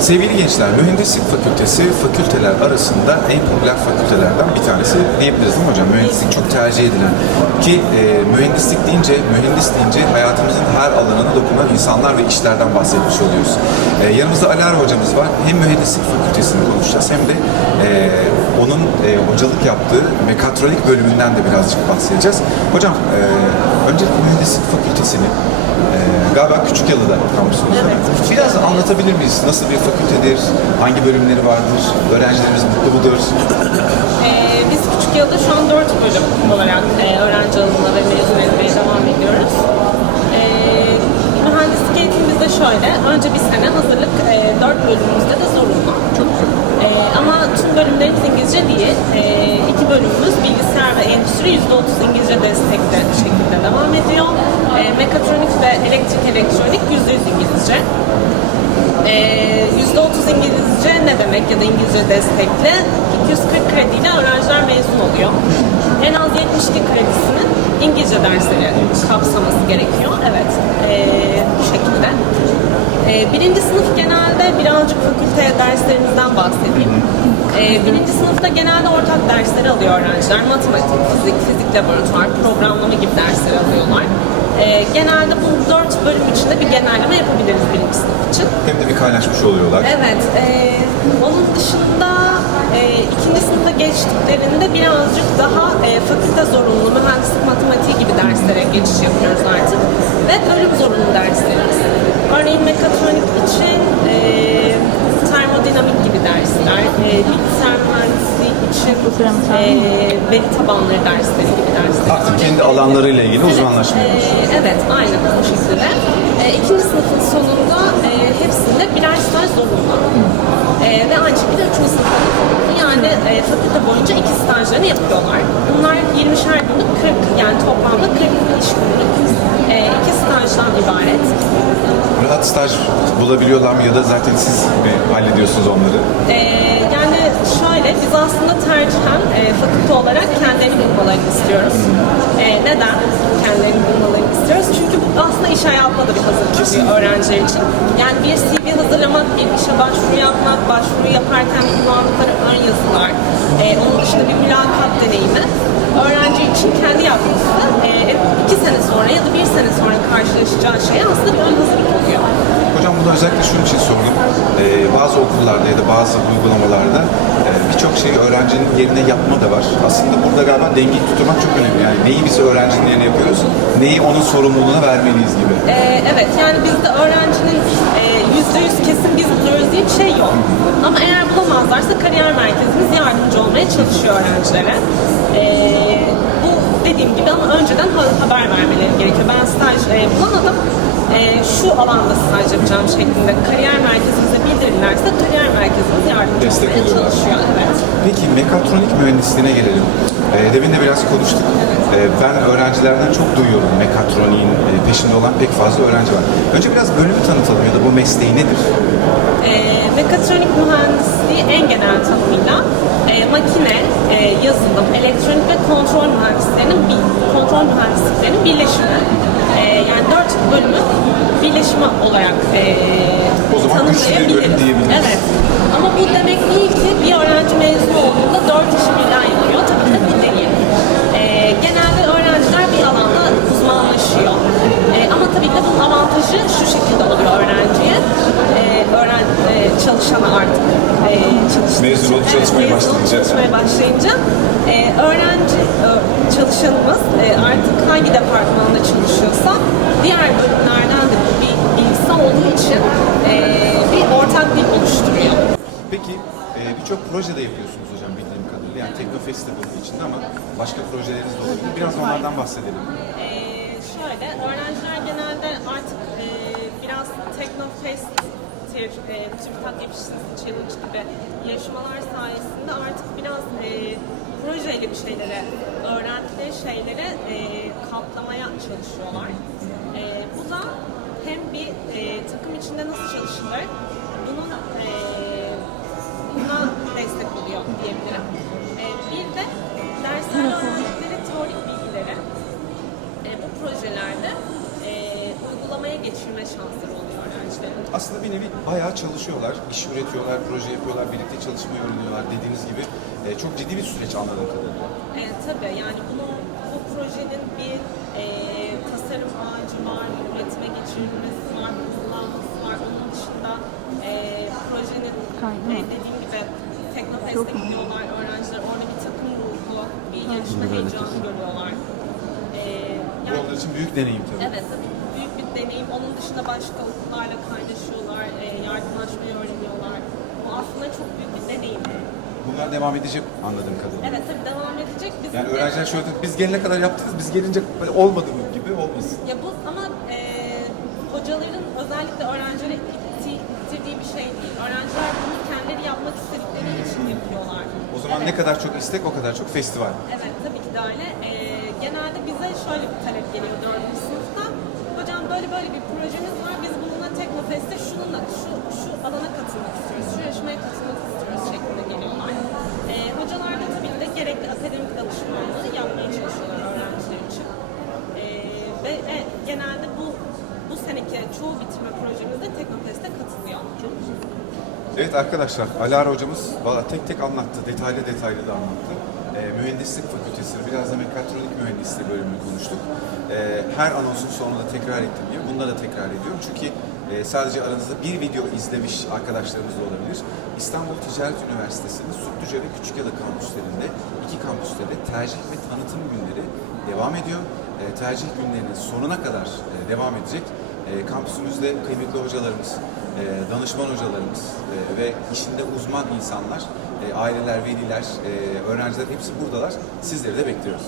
Sevgili gençler, Mühendislik Fakültesi fakülteler arasında en popüler fakültelerden bir tanesi diyebiliriz değil mi hocam? Mühendislik çok tercih edilen ki e, mühendislik deyince, mühendis deyince hayatımızın her alanına dokunan insanlar ve işlerden bahsetmiş oluyoruz. E, yanımızda Ali Arif hocamız var. Hem Mühendislik Fakültesini konuşacağız hem de e, onun e, hocalık yaptığı mekatronik bölümünden de birazcık bahsedeceğiz. Hocam, e, öncelikle Mühendislik Fakültesini e, galiba Küçükyalı'da kampüsünüzde. Evet. Biraz anlatabilir miyiz? Nasıl bir fakültedir? Hangi bölümleri vardır? Öğrencilerimiz mutlu mudur? Ee, biz küçük yılda şu an 4 bölüm olarak e, öğrenci alımına ve mezun etmeye devam ediyoruz. Ee, mühendislik eğitimi bizde şöyle, önce bir sene hazırlık, e, 4 bölümümüzde de zorunlu. Çok güzel. Ee, ama tüm bölümlerimiz İngilizce değil. Ee, iki bölümümüz bilgisayar ve endüstri %30 İngilizce destekli şekilde devam ediyor. Ee, mekatronik ve elektrik elektronik %100 İngilizce. Ee, %30 İngilizce ne demek ya da İngilizce destekli 240 krediyle öğrenciler mezun oluyor. En az 72 kredisinin İngilizce dersleri kapsaması gerekiyor. Evet, ee, bu şekilde. Ee, birinci sınıf genelde birazcık fakülte derslerimizden bahsedeyim. Ee, birinci sınıfta genelde ortak dersleri alıyor öğrenciler. Matematik, fizik, fizik laboratuvar, programlama gibi dersler alıyorlar. Ee, genelde bu dört bölüm içinde bir genelleme yapabiliriz birinci sınıf için. Hem de bir kaynaşmış oluyorlar. Evet, e, onun dışında e, ikinci sınıfa geçtiklerinde birazcık daha e, fakülte zorunlu, mühendislik matematiği gibi derslere geçiş yapıyoruz artık. Ve bölüm zorunlu derslerimiz. Örneğin mekatronik için e, termodinamik gibi dersler, e, bilgisayar mühendisliği için e, veri tabanları dersleri gibi dersler. Artık kendi alanlarıyla ilgili uzmanlaşmaya Ee, başlıyor. evet, aynen o şekilde. İkinci sınıfın sonunda e, hepsinde birer staj zorunlu. Ee, ve aynı şekilde üçüncü zorunlu. Yani e, fakülte boyunca iki stajlarını yapıyorlar. Bunlar 20'şer günlük 40, yani toplamda 40 iş günlük e, iki stajdan ibaret. Staj bulabiliyorlar mı ya da zaten siz mi hallediyorsunuz onları? Ee, yani şöyle, biz aslında tercihen e, fakülte olarak kendilerini bulmalarını istiyoruz. E, neden kendilerini bulmalarını istiyoruz? Çünkü bu aslında iş hayatına da bir hazırlık oluyor öğrenciler için. Yani bir CV hazırlamak, bir işe başvuru yapmak, başvuru yaparken kullandıkları ön yazılar, e, onun dışında bir mülakat deneyimi öğrenci için kendi yapması e, iki sene sonra ya da bir sene sonra karşılaşacağı şey aslında bir ön hazırlık oluyor. Hocam bunu özellikle şunun için sordum. Ee, bazı okullarda ya da bazı uygulamalarda birçok şeyi öğrencinin yerine yapma da var. Aslında burada galiba dengeyi tutturmak çok önemli. Yani neyi biz öğrencinin yerine yapıyoruz, neyi onun sorumluluğuna vermeliyiz gibi. Ee, evet yani bizde öğrencinin e, yüzde yüz kesin biz buluyoruz diye bir şey yok. Ama eğer bulamazlarsa kariyer merkezimiz yardımcı olmaya çalışıyor öğrencilere. Ee, dediğim gibi ama önceden ha- haber vermeleri gerekiyor. Ben staj e, bulamadım. E, şu alanda staj yapacağım şeklinde kariyer merkezimize bildirirlerse kariyer merkezimiz yardımcı Destek olmaya oluyorlar. çalışıyor. Evet. Peki mekatronik mühendisliğine gelelim. Ee, demin de biraz konuştuk. Ee, ben öğrencilerden çok duyuyorum mekatroniğin e, peşinde olan pek fazla öğrenci var. Önce biraz bölümü tanıtalım ya da bu mesleği nedir? E, mekatronik mühendisliği en genel tanımıyla e, makine, e, yazılım, elektronik ve kontrol mühendislerinin bir, kontrol mühendisliklerinin birleşimi. E, yani dört bölümün birleşimi olarak e, O zaman bölüm tanımlayabiliriz. diyebiliriz. Evet. Ama bu demek değil ki bir öğrenci mezun olduğunda dört işi birden yapıyor. Tabii ki de bir değil. E, genelde öğrenciler bir alanda uzmanlaşıyor. E, ama tabii ki bunun avantajı şu şekilde oluyor öğrenciye. E, öğren, e, çalışana artık e, çalıştığı Mezun için- olup çalışmaya mezun olup başlayınca. çalışmaya başlayınca e, öğrenci e, çalışanımız e, artık hangi departmanda çalışıyorsa diğer bölümlerden de bir bilgisi olduğu için e, bir ortak dil oluşturuyor. Peki e, birçok proje de yapıyorsunuz hocam bildiğim kadarıyla. Yani Teknofest de bunun içinde ama başka projeleriniz de olabilir. Biraz onlardan bahsedelim. Ee, şöyle, öğrenciler genelde artık e, biraz Teknofest, te- e, TÜBİTAK Yapıştırıcı Challenge gibi yarışmalar sayesinde artık biraz e, projeyle bir şeylere, öğrendikleri şeylere e, katlamaya çalışıyorlar. E, bu da hem bir e, takım içinde nasıl çalışılır, bunun e, buna destek oluyor diyebilirim. E, bir de derslerde öğrendikleri teorik bilgileri e, bu projelerde e, uygulamaya geçirme şansları. Aslında bir nevi bayağı çalışıyorlar, iş üretiyorlar, proje yapıyorlar, birlikte çalışmayı öğreniyorlar. Dediğiniz gibi e, çok ciddi bir süreç anladığım kadarıyla. E, tabii yani bunu, bu projenin bir e, tasarım ağacı var, üretime geçirilmesi var, kullanması var. Onun dışında e, projenin e, dediğim gibi Teknofest'e gidiyorlar öğrenciler. Orada bir takım ruhu, bir yarışma heyecanı görüyorlar. E, Bu onlar için büyük deneyim tabii. Evet, bir deneyim. Onun dışında başka okullarla kaynaşıyorlar, e, yardımlaşmayı öğreniyorlar. Bu aslında çok büyük bir deneyim. Bunlar devam edecek anladığım kadarıyla. Evet, tabii devam edecek. Bizim Yani öğrenciler şöyle dedi, biz gelene kadar yaptınız, biz gelince böyle olmadı mı gibi olmasın. Ya bu ama e, hocaların özellikle öğrencilere itti- ittirdiği bir şey değil. Öğrenciler bunu kendileri yapmak istedikleri için yapıyorlar. O zaman evet. ne kadar çok istek o kadar çok festival. Evet tabii ki de öyle. Ee, genelde bize şöyle bir talep geliyor dördüncü sınıfta. Böyle böyle bir projemiz var. Biz bununla Teknofest'te şununla, şu, şu alana katılmak istiyoruz. Şu yarışmaya katılmak istiyoruz şeklinde geliyorlar. Ee, hocalar da tabii ki de gerekli akademik danışmanlığı yapmaya çalışıyorlar öğrenciler için. Ee, ve e, genelde bu bu seneki çoğu bitirme projemizde Teknofest'e katılıyor. Evet arkadaşlar, Alara hocamız tek tek anlattı, detaylı detaylı da anlattı. Ee, mühendislik fakültesi, biraz da mekatronik mühendisliği bölümünü konuştuk. Ee, her anonsun sonunda tekrar ettim diye, bunları da tekrar ediyorum. Çünkü e, sadece aranızda bir video izlemiş arkadaşlarımız da olabilir. İstanbul Ticaret Üniversitesi'nin Sütlüce ve Küçükyalı kampüslerinde, iki kampüste de tercih ve tanıtım günleri devam ediyor. Ee, tercih günlerinin sonuna kadar e, devam edecek. E, kampüsümüzde kıymetli hocalarımız, e, danışman hocalarımız e, ve işinde uzman insanlar, e, aileler, veliler, e, öğrenciler hepsi buradalar. Sizleri de bekliyoruz.